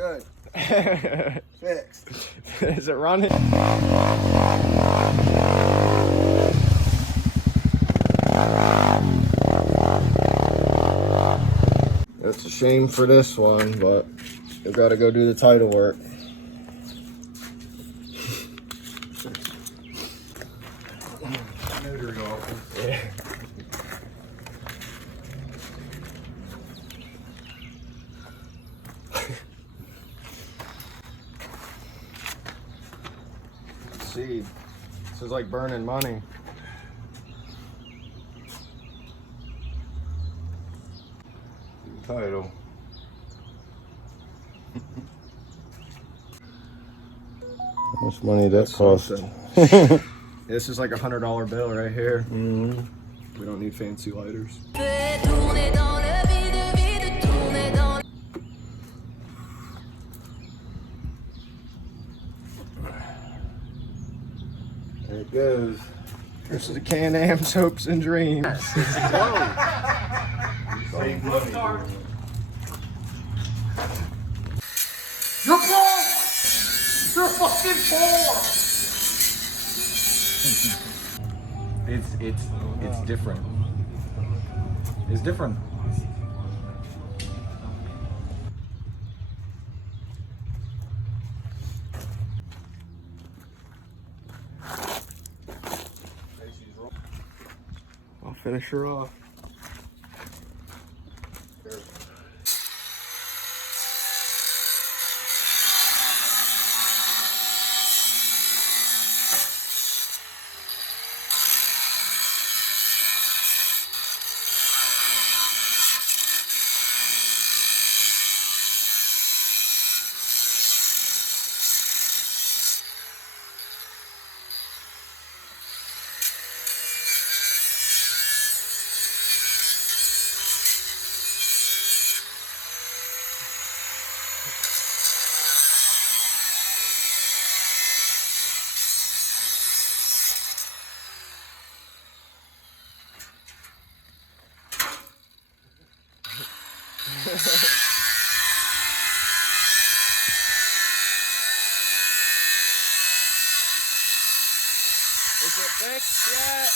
Good. Fixed. Is it running? It's a shame for this one, but we gotta go do the title work. Yeah. See, this is like burning money. Title. How much money that cost? This is like $100 bill right here. Mm-hmm. We don't need fancy lighters. There it goes. This is a Can-Am's hopes and dreams. Save money. You're poor! You're fucking poor! It's different. It's different. I'll finish her off. Is it fixed yet?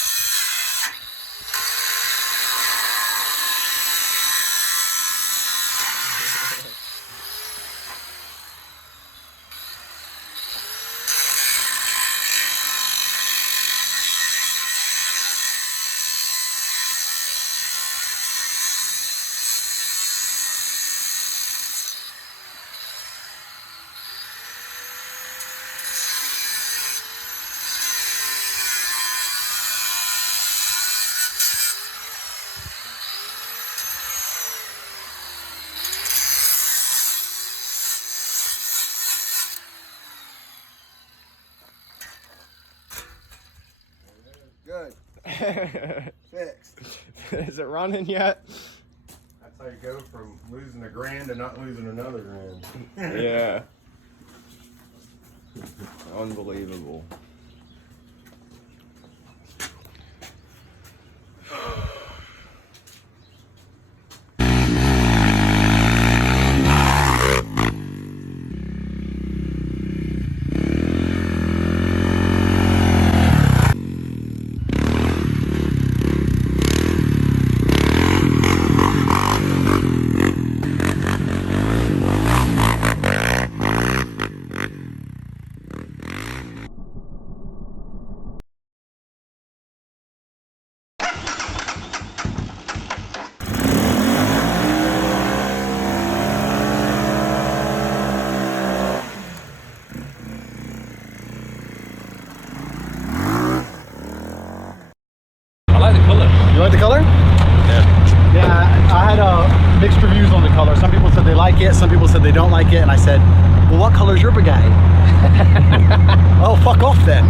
Good. Fixed. Is it running yet? That's how you go from losing $1,000 to not losing another $1,000. Yeah. Unbelievable. You like the color? Yeah. Yeah, I had mixed reviews on the color. Some people said they like it, some people said they don't like it, and I said, well, what color's your Bugatti? Oh, fuck off then.